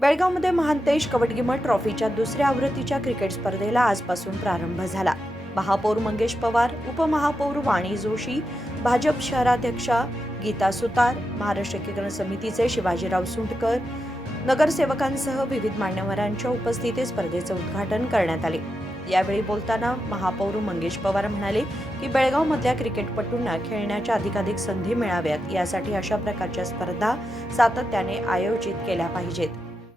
बेळगावमध्ये महांतेश कवटगिमट ट्रॉफीच्या दुसऱ्या आवृत्तीच्या क्रिकेट स्पर्धेला आजपासून प्रारंभ झाला। महापौर मंगेश पवार, उपमहापौर वाणी जोशी, भाजप शहराध्यक्षा गीता सुतार, महाराष्ट्र एकीकरण समितीचे शिवाजीराव सुंटकर, नगरसेवकांसह विविध मान्यवरांच्या उपस्थितीत स्पर्धेचे उद्घाटन करण्यात आले। यावेळी बोलताना महापौर मंगेश पवार म्हणाले की बेळगावमधल्या क्रिकेटपटूंना खेळण्याच्या अधिकाधिक संधी मिळाव्यात यासाठी अशा प्रकारच्या स्पर्धा सातत्याने आयोजित केल्या पाहिजेत।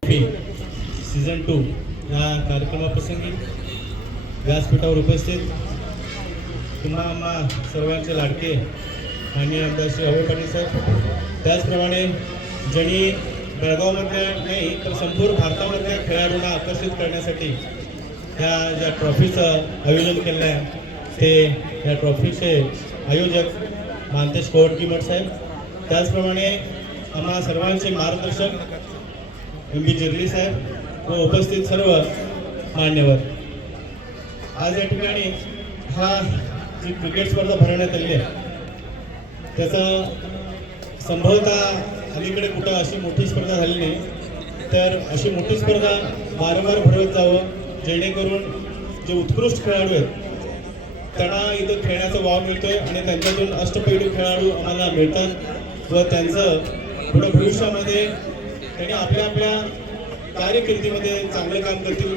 सीझन 2 या कार्यक्रमाप्रसंगी व्यासपीठावर उपस्थित पुन्हा आम्हा सर्वांचे लाडके आणि आमदार श्री अभय पाटील साहेब, त्याचप्रमाणे ज्यांनी बेळगावमधल्या नाही तर संपूर्ण भारतामधल्या खेळाडूंना आकर्षित करण्यासाठी ह्या ज्या ट्रॉफीचं आयोजन केलं आहे ते या ट्रॉफीचे आयोजक महांतेश कवटगिमट साहेब, त्याचप्रमाणे आम्हा सर्वांचे मार्गदर्शक MB जिर्ली साहेब व उपस्थित सर्व मान्यवर। आज या ठिकाणी हा जी क्रिकेट स्पर्धा भरवण्यात आली आहे त्याचा संभवतः अलीकडे कुठं अशी मोठी स्पर्धा झाली नाही, तर अशी मोठी स्पर्धा वारंवार भरवत जावं जेणेकरून जे उत्कृष्ट खेळाडू आहेत त्यांना इथं खेळण्याचा वाव मिळतोय आणि त्यांच्यातून अष्टपैलू खेळाडू आम्हाला मिळतात व त्यांचं पुढे भविष्यामध्ये त्यांनी आपल्या आपल्या कार्यकिर्दीमध्ये चांगलं काम करतील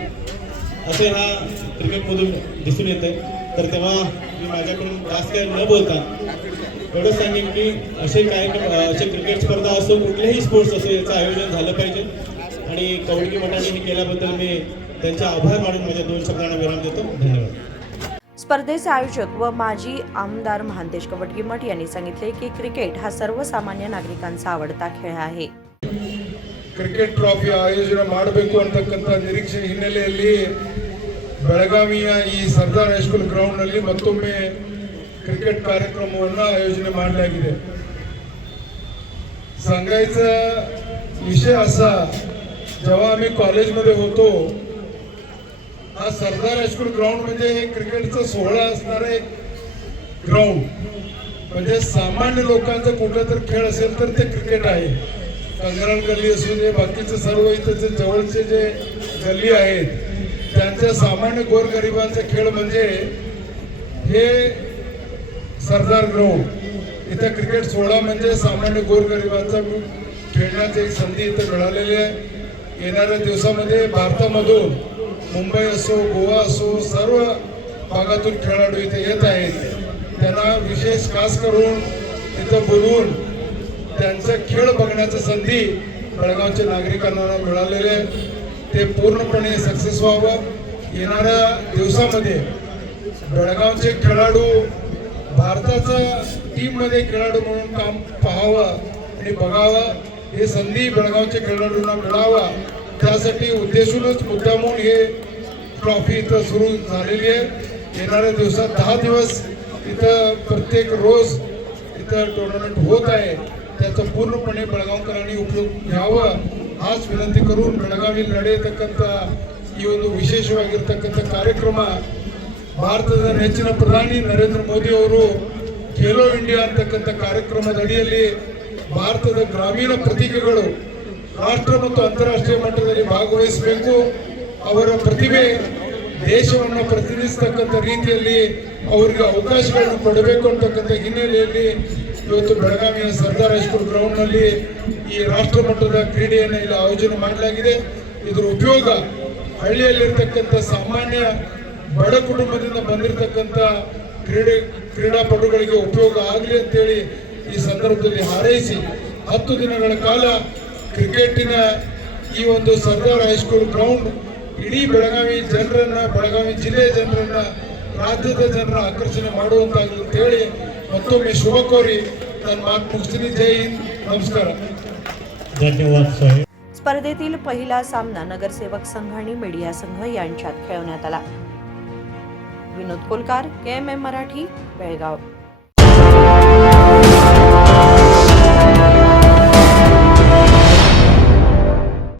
असे हा क्रिकेटमधून दिसून येते। तर तेव्हा मी माझ्याकडून जास्त काही न बोलता एवढंच सांगेन की असे क्रिकेट स्पर्धा असो कुठलेही स्पोर्ट्स असो याचं आयोजन झालं पाहिजे आणि कवटगिमटांनी हे केल्याबद्दल मी त्यांचा आभार मानून माझ्या 2 शब्दांना विराम देतो। धन्यवाद। स्पर्धेचे आयोजक व माजी आमदार महांतेश कवटगिमट यांनी सांगितले की क्रिकेट हा सर्वसामान्य नागरिकांचा आवडता खेळ आहे। ಕ್ರಿಕೆಟ್ ಟ್ರಾಫಿ ಆಯೋಜನೆ ಮಾಡಬೇಕು ಅಂತಕ್ಕಂಥ ನಿರೀಕ್ಷೆ ಹಿನ್ನೆಲೆಯಲ್ಲಿ ಬೆಳಗಾವಿಯ ಈ ಸರ್ದಾರ್ ಹೈಸ್ಕೂಲ್ ಗ್ರೌಂಡ್ನಲ್ಲಿ ಮತ್ತೊಮ್ಮೆ क्रिकेट कार्यक्रमವನ್ನು आयोजन ಮಾಡಲಾಗಿದೆ। सांगायचा विषय असा, जेव्हा आम्ही कॉलेजमध्ये होतो हा सरदार हायस्कूल ग्राउंड म्हणजे हे क्रिकेटचा सोहळा असणारा एक ग्राउंड, म्हणजे सामान्य लोकांचा कुठला तर खेळ असेल तर ते क्रिकेट आहे। कंगराळ गल्ली असू दे, बाकीचे सर्व इथं जवळचे जे गल्ली आहेत त्यांच्या सामान्य गोरगरिबांचा खेळ म्हणजे हे सरदार ग्राउंड। इथं क्रिकेट सोहळा म्हणजे सामान्य गोरगरिबांचा खेळण्याची एक संधी इथं मिळालेली आहे। येणाऱ्या दिवसामध्ये भारतामधून मुंबई असो, गोवा असो, सर्व भागातून खेळाडू इथे येत आहेत। त्यांना विशेष खास करून इथं बोलवून त्यांचा खेळ बघण्याची संधी बेळगावच्या नागरिकांना मिळालेली आहे। ते पूर्णपणे सक्सेस व्हावं। येणाऱ्या दिवसामध्ये बेळगावचे खेळाडू भारताचा टीममध्ये खेळाडू म्हणून काम पाहावं आणि बघावं, ही संधी बेळगावच्या खेळाडूंना मिळावा त्यासाठी उद्देशूनच मुद्दामून हे ट्रॉफी इथं सुरू झालेली आहे। येणाऱ्या दिवसात 10 दिवस इथं प्रत्येक रोज इथं टुर्नामेंट होत आहे, त्याचा पूर्णपणे ಬೆಳಗಾವಿಕರಾಣಿ उपयोग घ्यावा हाच विनंती करून ಬೆಳಗಾವಿ ನಡೆಯತಕ್ಕಂತ ಈ ಒಂದು ವಿಶೇಷವಾಗಿರತಕ್ಕಂತ ಕಾರ್ಯಕ್ರಮ ಭಾರತದ ನೆಚ್ಚಿನ ಪ್ರಧಾನಿ ನರೇಂದ್ರ ಮೋದಿ ಅವರು ಖೇಲೋ ಇಂಡಿಯಾ ಅಂತಕ್ಕಂತ ಕಾರ್ಯಕ್ರಮದ ಅಡಿಯಲ್ಲಿ ಭಾರತದ ಗ್ರಾಮೀಣ ಪ್ರತಿಭೆಗಳು ರಾಷ್ಟ್ರ ಮತ್ತು ಅಂತಾರಾಷ್ಟ್ರೀಯ ಮಟ್ಟದಲ್ಲಿ ಭಾಗವಹಿಸಬೇಕು, ಅವರ ಪ್ರತಿಭೆ ದೇಶವನ್ನು ಪ್ರತಿನಿಧಿಸತಕ್ಕಂತ ರೀತಿಯಲ್ಲಿ ಅವರಿಗೆ ಅವಕಾಶಗಳನ್ನು ಕೊಡಬೇಕು ಅಂತಕ್ಕಂತ ಹಿನ್ನೆಲೆಯಲ್ಲಿ ಇವತ್ತು ಬೆಳಗಾವಿಯ ಸರ್ದಾರ್ ಹೈಸ್ಕೂಲ್ ಗ್ರೌಂಡ್ ನಲ್ಲಿ ಈ ರಾಷ್ಟ್ರ ಮಟ್ಟದ ಕ್ರೀಡೆಯನ್ನು ಇಲ್ಲಿ ಆಯೋಜನೆ ಮಾಡಲಾಗಿದೆ। ಇದರ ಉಪಯೋಗ ಹಳ್ಳಿಯಲ್ಲಿರ್ತಕ್ಕಂಥ ಸಾಮಾನ್ಯ ಬಡ ಕುಟುಂಬದಿಂದ ಬಂದಿರತಕ್ಕಂಥ ಕ್ರೀಡಾಪಟುಗಳಿಗೆ ಉಪಯೋಗ ಆಗಲಿ ಅಂತೇಳಿ ಈ ಸಂದರ್ಭದಲ್ಲಿ ಹಾರೈಸಿ 10 ದಿನಗಳ ಕಾಲ ಕ್ರಿಕೆಟಿನ ಈ ಒಂದು ಸರ್ದಾರ್ ಹೈಸ್ಕೂಲ್ ಗ್ರೌಂಡ್ ಇಡೀ ಬೆಳಗಾವಿ ಜನರನ್ನ, ಬೆಳಗಾವಿ ಜಿಲ್ಲೆಯ ಜನರನ್ನ, ರಾಜ್ಯದ ಜನರ ಆಕರ್ಷಣೆ ಮಾಡುವಂತಾಗಲಿ ಅಂತೇಳಿ ಮತ್ತೊಮ್ಮೆ ಶುಭ ಕೋರಿ ನನ್ನ ಮಾತು ಮುಗಿಸ್ತೀನಿ। जय हिंद, नमस्कार, धन्यवाद साहेब। स्पर्धेतील पहिला सामना नगरसेवक संघ आणि मीडिया संघ यांच्यात खेळवण्यात आला। विनोद कोलकार, KMM मराठी, बेळगाव।